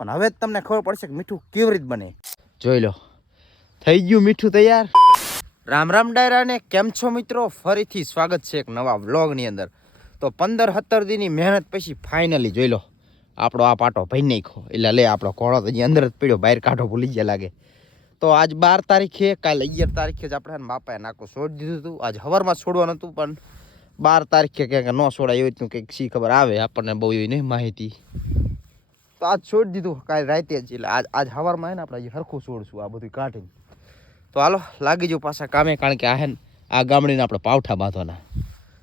પણ હવે જ તમને ખબર પડશે કે મીઠું કેવી રીત બને. જોઈ લો. થઈ ગયું મીઠું તૈયાર. રામ રામ ડાયરાને કેમ છો મિત્રો? ફરીથી સ્વાગત છે એક નવા વ્લોગની અંદર. તો પંદર સત્તર દીની મહેનત પછી ફાઇનલી જોઈ લો. આપણો આ પાટો ભાઈ નાખ્યો. એટલે લે આપણો ઘોડો તો અંદર જ પડ્યો બહાર કાઢો ભૂલી ગયા લાગે. તો આજ બાર તારીખે કાલે અગિયાર તારીખે જ આપણે બાપાએ નાખું છોડી દીધું હતું. આજ હવારમાં છોડવાનું હતું પણ બાર તારીખે ક્યાંક ન છોડાય એવું કંઈક શી ખબર આવે આપણને બહુ એવી નહીં માહિતી. તો આજ છોડી દીધું. કાલે રાતે જ. એટલે આજ આજ સવારમાં ને આપણે હરખું છોડશું આ બધું કાઢીને. તો હાલો, લાગી જાઉં પાછા કામે, કારણ કે આ હે ને, આ ગામડીને આપણે પાવઠા બાંધવાના.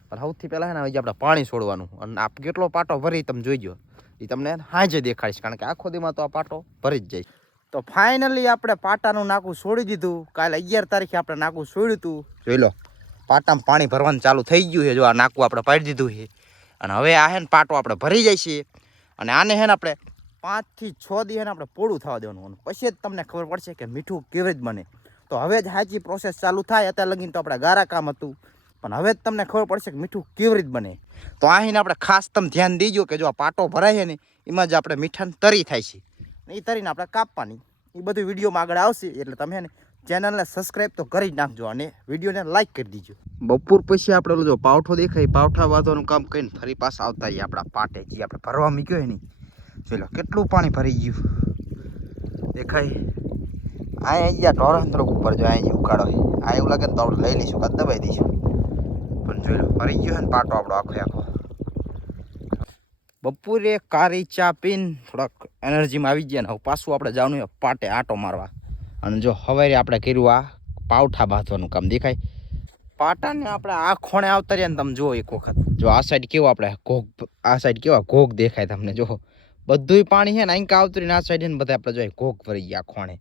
પણ સૌથી પહેલાં હે ને હજી આપણે પાણી છોડવાનું. અને આ કેટલો પાટો ભરી તમે જોઈજો. એ તમને હાજે દેખાડીશ, કારણ કે આખો દીમાં તો આ પાટો ભરી જ જાય. તો ફાઇનલી આપણે પાટાનું નાકું છોડી દીધું. કાલે અગિયાર તારીખે આપણે નાકું છોડ્યું હતું જોઈ લો, પાટામાં પાણી ભરવાનું ચાલુ થઈ ગયું છે. જો આ નાકું આપણે પાડી દીધું છે. અને હવે આ હે ને પાટો આપણે ભરી જાય છે. અને આને હે ને આપણે પાંચથી છ દિવસ હે આપણે પોળું થવા દેવાનું પછી જ તમને ખબર પડશે કે મીઠું કેવી રીતે બને. તો હવે જ હાચી પ્રોસેસ ચાલુ થાય, અત્યારે લગીને તો આપણે ગારા કામ હતું. પણ હવે જ તમને ખબર પડશે કે મીઠું કેવી રીતે બને. તો આહીને આપણે ખાસ તમે ધ્યાન દેજો કે જો આ પાટો ભરાય છે ને, એમાં જ આપણે મીઠાની તરી થાય છે. એ તરીને આપણે કાપવાની. એ બધું વિડીયોમાં આગળ આવશે, એટલે તમે ચેનલને સબસ્ક્રાઈબ તો કરી નાખજો અને વિડીયોને લાઈક કરી દીજો. બપોર પછી આપણે જો પાવઠો દેખાય પાવઠા વાંધવાનું કામ કરીને ફરી પાછા આવતા આપણા પાટે, જે આપણે ભરવા મૂક્યો હોય ને જોઈ લો કેટલું પાણી ભરી ગયું? દેખાય. આ અહીંયા ઢોર ઉપર જો અહીંયા ઉકાળો આ એવું લાગે તો આપણે લઈ લઈશું કાં દબાઈ દઈશું. પણ જોઈ લો, ભરી ગયો ને પાટો આપણો આખો આખો. બપોરે કારી ચા પીને, થોડાક એનર્જીમાં આવી ગયા ને પાછું આપણે જવાનું પાટે આટો મારવા. અને જો હવે આપણે કર્યું આ પાવઠા બાંધવાનું કામ, દેખાય? પાટાને આપણે આ ખોણે આવતા રહ્યા ને તમે જુઓ એક વખત. જો આ સાઈડ કેવો આપણે ઘોઘ, આ સાઈડ કેવા ઘોઘ દેખાય તમને, જો. બધુંય પાણી છે ને અહીંકા આવતું રહીને આ સાઈડ ને બધા આપણે જોઈએ ઘોગ ભરી ગયા ખોણે.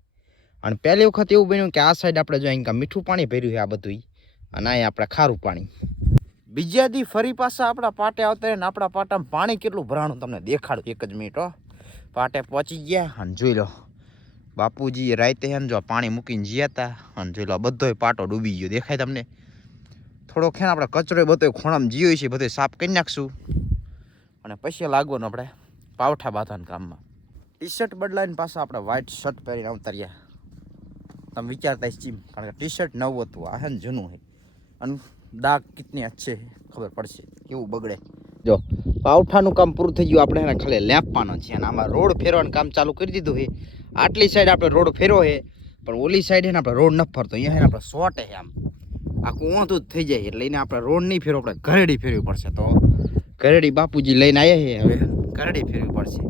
અને પહેલી વખત એવું બન્યું કે આ સાઈડ આપણે જો અહીં મીઠું પાણી ભર્યું છે આ બધું અને અહીંયા આપણે ખારું પાણી. બીજા દી ફરી પાછા આપણા પાટે આવતા ને આપણા પાટામાં પાણી કેટલું ભરાણું તમને દેખાડું. એક જ મિનિટ પાટે પહોંચી ગયા અને જોઈ લો. બાપુજી રાતે હે જો પાણી મૂકીને જ્યા હતા અને જોઈ લો બધોય પાટો ડૂબી ગયો. દેખાય તમને? થોડો ખેણ આપણે કચરો બધો ખોણામાં જીયો છે બધો સાફ કરી નાખશું. અને પછી લાગવાનું આપણે પાવઠા બાંધવાના કામમાં. ટી શર્ટ બદલાઈને પાછા આપણે વ્હાઇટ શર્ટ પહેરીને ઉતર્યા તમે વિચારતા ચીમ, કારણ કે ટી શર્ટ નવું હતું, આ હે ને જૂનું છે અને દાગ કેટલી અચ્છે ખબર પડશે, કેવું બગડે. જો, પાવઠાનું કામ પૂરું થઈ ગયું, આપણે એને ખાલી લેપવાનો છે, અને આમાં રોડ ફેરવાનું કામ ચાલુ કરી દીધું છે આટલી સાઈડ આપણે રોડ ફેરવો છે પણ ઓલી સાઈડ એને આપણે રોડ ન ફરતો, અહીંયા એને આપણે શોર્ટ છે આમ. આખું ઊંધું જ થઈ જાય, એટલે એને આપણે રોડ નહીં ફેરવો, આપણે ઘરેડી ફેરવી પડશે તો. ઘરેડી બાપુજી લઈને આવ્યા છે હવે. ઘરેડી ફેરવી પડશે.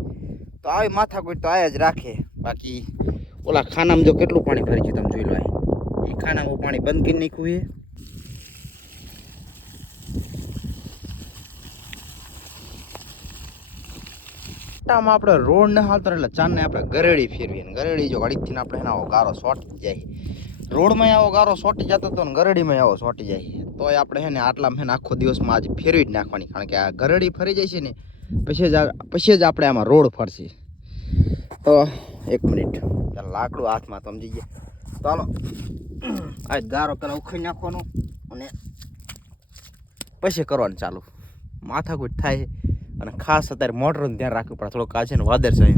તો આવી માથાકૂટ તો આયા જ રાખે. બાકી ઓલા ખાનામાં જો કેટલું પાણી ભરી ગયું તમે જોઈ લો. એ ખાનામાં પાણી બંધ કરી નાખ્યું એ ટામાં આપણે રોડ ને હાલતો એટલે ચાંદને આપણે ગરેડી ફેરવીએ ગરેડી જો ઘડીકથી આપણે એના આવો ગારો સોટી જાય. રોડમાં આવો ગારો સોટી જતો હતો ને ગરડીમાં આવો સોટી જાય. તોય આપણે હે ને આટલામાં છે ને આખો દિવસમાં આજ ફેરવી જ નાખવાની. કારણ કે આ ગરડી ફરી જાય છે ને પછી જ પછી જ આપણે આમાં રોડ ફરશે. તો એક મિનિટ. લાકડું હાથમાં સમજી ગયા. ચાલો. આ ગારો પેલા ઉખડી નાખવાનો અને પછી કરવાનું ચાલુ. માથાકૂટ થાય અને ખાસ અત્યારે મોટરનું ધ્યાન રાખવું પડે. થોડો કાચે ને વાદર છે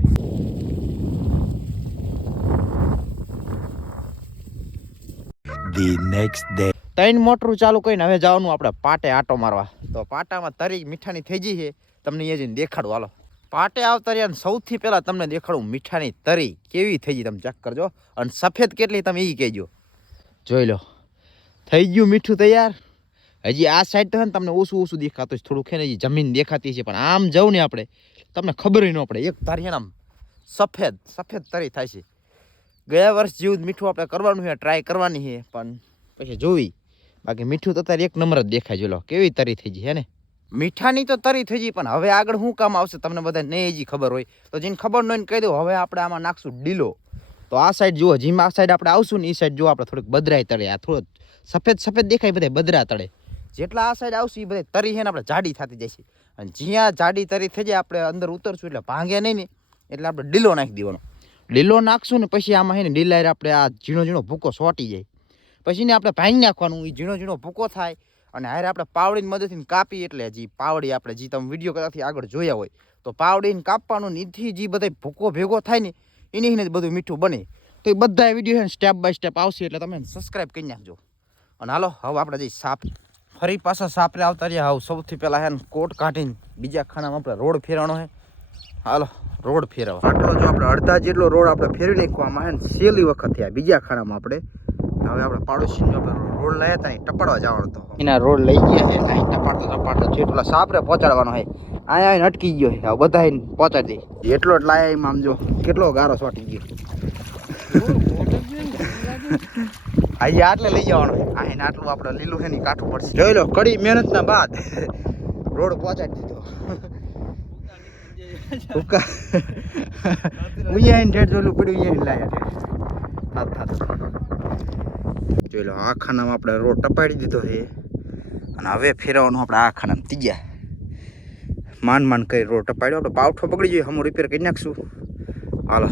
the next day. ત્રણ મોટરું ચાલુ કરીને હવે જવાનું આપણે પાટે આટો મારવા. તો પાટામાં તરી મીઠાની થઈ ગઈ છે. તમને એ જઈને દેખાડું. હાલો. પાટે આવતા રહ્યા સૌથી પહેલાં તમને દેખાડું મીઠાની તરી કેવી થઈ ગઈ તમે ચેક કરજો. અને સફેદ કેટલી તમે એ કહેજો. જોઈ લો. થઈ ગયું મીઠું તૈયાર. હજી આ સાઈડ તો તમને ઓછું ઓછું દેખાતું છે. થોડુંક છે ને હજી જમીન દેખાતી છે. પણ આમ જવું ને આપણે, તમને ખબર ન પડે. એક તારી આમ સફેદ સફેદ તરી થાય છે. ગયા વર્ષ જેવું મીઠું આપણે કરવાનું છે ટ્રાય કરવાની છે. પણ પછી જોવી. બાકી મીઠું તો અત્યારે એક નંબર જ દેખાય જો લો, કેવી તરી થઈ ગઈ હે ને? મીઠાની તો તરી થઈ ગઈ, પણ હવે આગળ શું કામ આવશે? તમને બધા નહીં હજી ખબર હોય. તો જેને ખબર ન હોય કહી દો હવે આપણે આમાં નાખશું ડીલો તો આ સાઈડ જુઓ, જેમ આ સાઈડ આપણે આવશું ને એ સાઈડ જુઓ, આપણે થોડીક બદરાય તળે. આ થોડો સફેદ સફેદ દેખાય બધા બદરા તળે. જેટલા આ સાઈડ આવશું એ બધા તરી છે ને આપણે જાડી થતી જશે. અને જ્યાં જાડી તરી થઈ જાય, આપણે અંદર ઉતરશું, એટલે ભાંગે નહીં ને, એટલે આપણે ડીલો નાખી દેવાનો. લીલો નાખશું ને પછી આમાં છે ને ડીલાયર આપણે આ ઝીણો ઝીણો ભૂકો સોટી જાય. પછી ને આપણે ભાંગી નાખવાનું એ ઝીણો ઝીણો ભૂકો થાય. અને હારે આપણે પાવડીની મદદથી કાપી એટલે હજી પાવડી આપણે જે તમે વીડિયો કદાચથી આગળ જોયા હોય, તો પાવડીને કાપવાનું નીથી જે બધા ભૂકો ભેગો થાય ને, એની જ બધું મીઠું બને. તો એ બધા વીડિયો છે સ્ટેપ બાય સ્ટેપ આવશે એટલે તમે સબસ્ક્રાઈબ કરી નાખજો. અને હાલો, હવે આપણે જઈ સાપ. ફરી પાછા સાપરે આવતા રહ્યા. હવે સૌથી પહેલાં હે કોટ કાઢીને બીજા ખાનામાં આપણે રોડ ફેરવાનો છે. હાલો, રોડ ફેરવા. આટલો જો આપણે અડધા જેટલો રોડ આપણે ફેરવી નાખવામાં હે ને સહેલી વખત થયા. બીજા ખાનામાં આપણે હવે આપણે પાડોશી આપણે રોડ લયા હતા ટપાડવા જવાનો હતો એના રોડ લઈ ગયા છે અહીં ટપાડતા ટપાડતા જેટલા સાપરે પહોંચાડવાનો છે. અહીંયા આવીને અટકી ગયો છે હવે બધા પહોંચાડી દે. એટલો જ લાયા એમ આમ જો કેટલો ગારો સોટી ગયો. અહીંયા આટલે લઈ જવાનો અહીં આટલું આપણે લીલું છે ને કાઠું પડશે. જોઈ લો કડી મહેનતના બાદ રોડ પહોંચાડી દીધો. ઉકા ઉયા ઠેઠ જોલું પડ્યું એ લાયા. થાત થાત. જોઈ લો આ ખાનામાં આપણે રોડ ટપાડી દીધો છે. અને હવે ફેરવાનું આપણે આ ખાનામાં ત્રીજા. માન માન કરી રોડ ટપાડ્યો. આપણે પાવઠો પકડી જોઈએ હમું રિપેર કરી નાખશું. હાલો.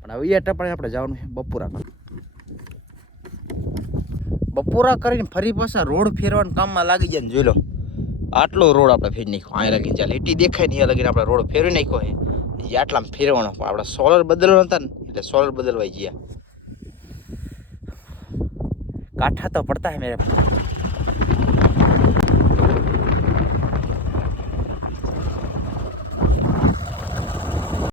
પણ હવે અહીંયા ટપાડી આપણે જવાનું છે બપોરા બપોરા કરીને ફરી પાછા રોડ ફેરવાના કામમાં લાગી જાય ને, જોઈ લો. આટલો રોડ આપણે ફેરી નાખ્યો. અહીંયા લગીને ચાલે એટલી દેખાય નહીં લગીને આપણે રોડ ફેરવી નાખ્યો છે. આટલામાં ફેરવાનો આપણે સોલર બદલવાના હતા ને, એટલે સોલર બદલવાઈ ગયા. કાંઠા તો પડતા હે મેરે